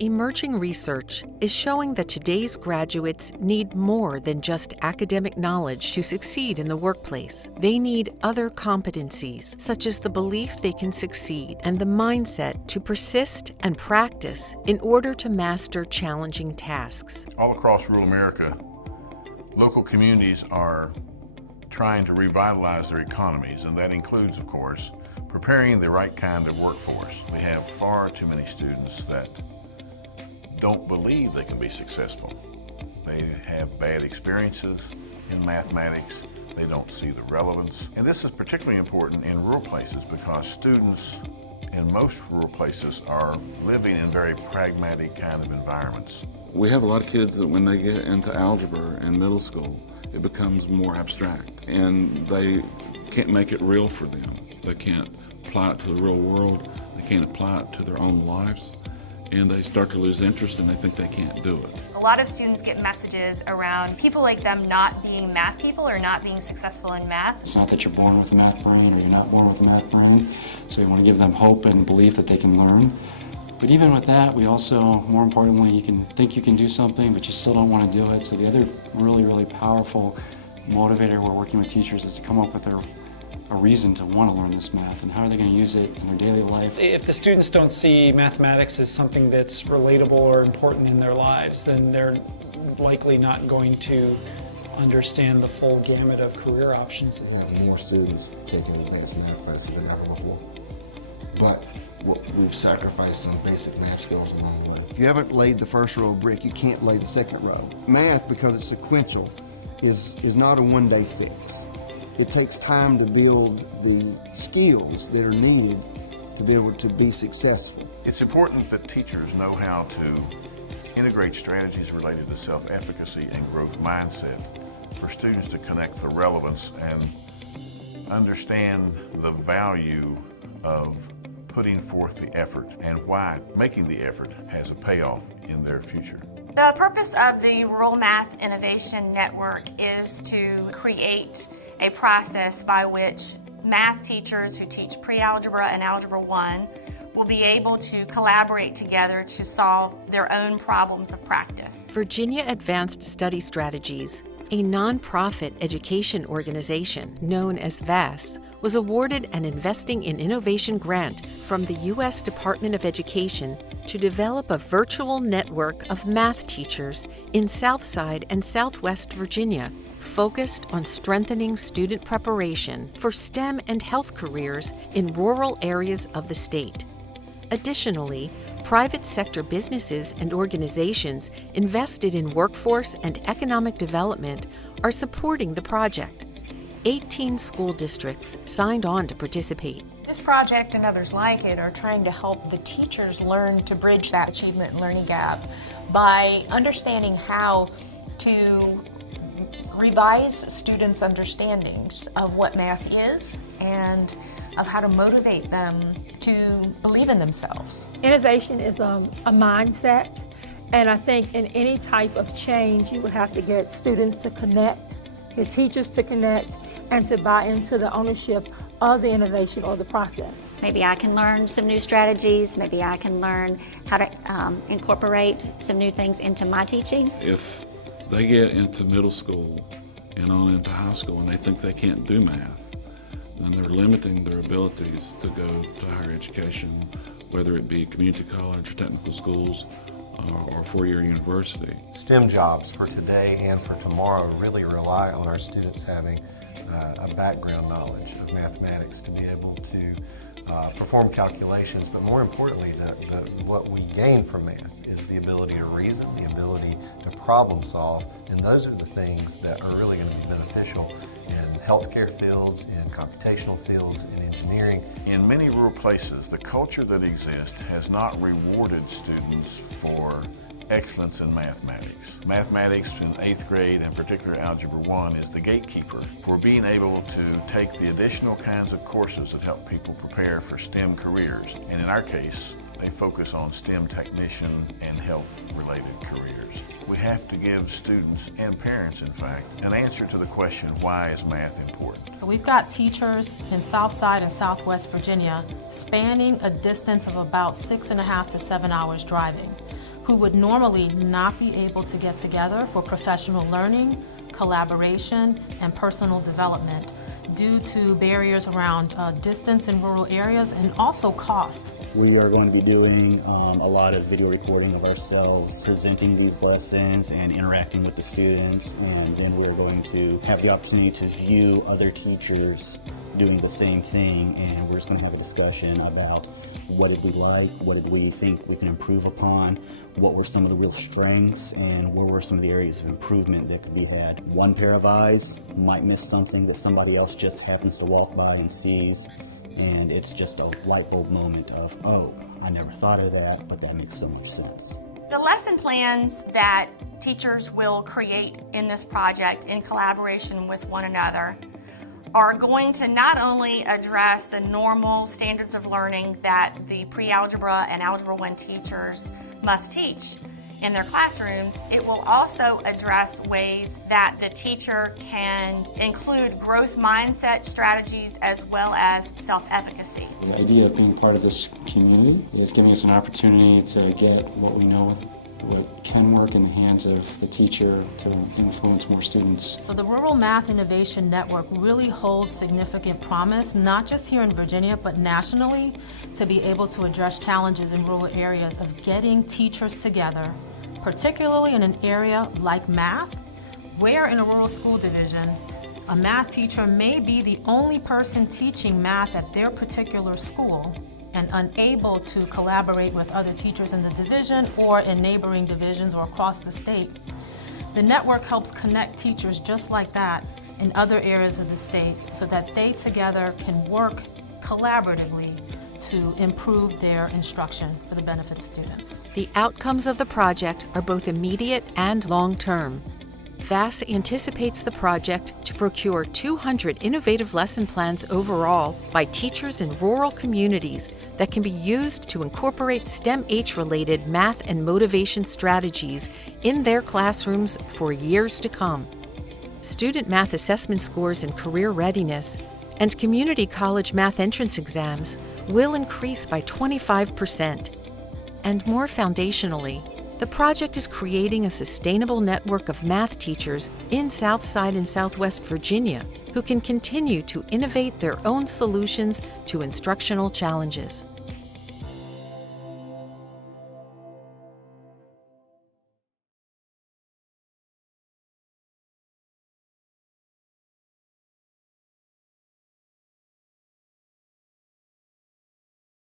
Emerging research is showing that today's graduates need more than just academic knowledge to succeed in the workplace. They need other competencies, such as the belief they can succeed and the mindset to persist and practice in order to master challenging tasks. All across rural America, local communities are trying to revitalize their economies, and that includes, of course, preparing the right kind of workforce. We have far too many students that don't believe they can be successful. They have bad experiences in mathematics. They don't see the relevance. And this is particularly important in rural places because students in most rural places are living in very pragmatic kind of environments. We have a lot of kids that when they get into algebra in middle school, it becomes more abstract and they can't make it real for them. They can't apply it to the real world. They can't apply it to their own lives. And they start to lose interest and they think they can't do it. A lot of students get messages around people like them not being math people or not being successful in math. It's not that you're born with a math brain or you're not born with a math brain, so we want to give them hope and belief that they can learn. But even with that, we also, more importantly, you can think you can do something, but you still don't want to do it. So the other really powerful motivator we're working with teachers is to come up with a reason to want to learn this math and how are they going to use it in their daily life. If the students don't see mathematics as something that's relatable or important in their lives, then they're likely not going to understand the full gamut of career options. We have more students taking advanced math classes than ever before. But we've sacrificed some basic math skills along the way. If you haven't laid the first row of brick, you can't lay the second row. Math, because it's sequential, is not a one-day fix. It takes time to build the skills that are needed to be able to be successful. It's important that teachers know how to integrate strategies related to self-efficacy and growth mindset for students to connect the relevance and understand the value of putting forth the effort and why making the effort has a payoff in their future. The purpose of the Rural Math Innovation Network is to create a process by which math teachers who teach pre-algebra and Algebra 1 will be able to collaborate together to solve their own problems of practice. Virginia Advanced Study Strategies, a nonprofit education organization known as VAS, was awarded an Investing in Innovation grant from the U.S. Department of Education to develop a virtual network of math teachers in Southside and Southwest Virginia, focused on strengthening student preparation for STEM and health careers in rural areas of the state. Additionally, private sector businesses and organizations invested in workforce and economic development are supporting the project. 18 school districts signed on to participate. This project and others like it are trying to help the teachers learn to bridge that achievement and learning gap by understanding how to revise students' understandings of what math is and of how to motivate them to believe in themselves. Innovation is a mindset, and I think in any type of change you would have to get students to connect, get teachers to connect, and to buy into the ownership of the innovation or the process. Maybe I can learn some new strategies, maybe I can learn how to incorporate some new things into my teaching. If they get into middle school and on into high school and they think they can't do math, then they're limiting their abilities to go to higher education, whether it be community college, technical schools, or four-year university. STEM jobs for today and for tomorrow really rely on our students having a background knowledge of mathematics to be able to perform calculations, but more importantly, what we gain from math is the ability to reason, the ability to problem solve, and those are the things that are really going to be beneficial in healthcare fields, in computational fields, in engineering. In many rural places, the culture that exists has not rewarded students for excellence in mathematics. Mathematics in 8th grade, and particularly Algebra 1, is the gatekeeper for being able to take the additional kinds of courses that help people prepare for STEM careers. And in our case, they focus on STEM technician and health-related careers. We have to give students, and parents in fact, an answer to the question, why is math important? So we've got teachers in Southside and Southwest Virginia spanning a distance of about 6.5 to 7 hours driving. who would normally not be able to get together for professional learning, collaboration, and personal development due to barriers around distance in rural areas and also cost. We are going to be doing a lot of video recording of ourselves, presenting these lessons and interacting with the students, and then we're going to have the opportunity to view other teachers doing the same thing, and we're just going to have a discussion about what did we like, what did we think we can improve upon, what were some of the real strengths, and where were some of the areas of improvement that could be had. One pair of eyes might miss something that somebody else just happens to walk by and sees, and it's just a light bulb moment of, oh, I never thought of that, but that makes so much sense. The lesson plans that teachers will create in this project in collaboration with one another are going to not only address the normal standards of learning that the pre-algebra and Algebra 1 teachers must teach in their classrooms, it will also address ways that the teacher can include growth mindset strategies as well as self-efficacy. The idea of being part of this community is giving us an opportunity to get what we know what can work in the hands of the teacher to influence more students. So the Rural Math Innovation Network really holds significant promise, not just here in Virginia, but nationally, to be able to address challenges in rural areas of getting teachers together, particularly in an area like math, where in a rural school division, a math teacher may be the only person teaching math at their particular school and unable to collaborate with other teachers in the division or in neighboring divisions or across the state. The network helps connect teachers just like that in other areas of the state so that they together can work collaboratively to improve their instruction for the benefit of students. The outcomes of the project are both immediate and long-term. VASS anticipates the project to procure 200 innovative lesson plans overall by teachers in rural communities that can be used to incorporate STEM-H-related math and motivation strategies in their classrooms for years to come. Student math assessment scores in career readiness and community college math entrance exams will increase by 25%. And more foundationally, the project is creating a sustainable network of math teachers in Southside and Southwest Virginia who can continue to innovate their own solutions to instructional challenges.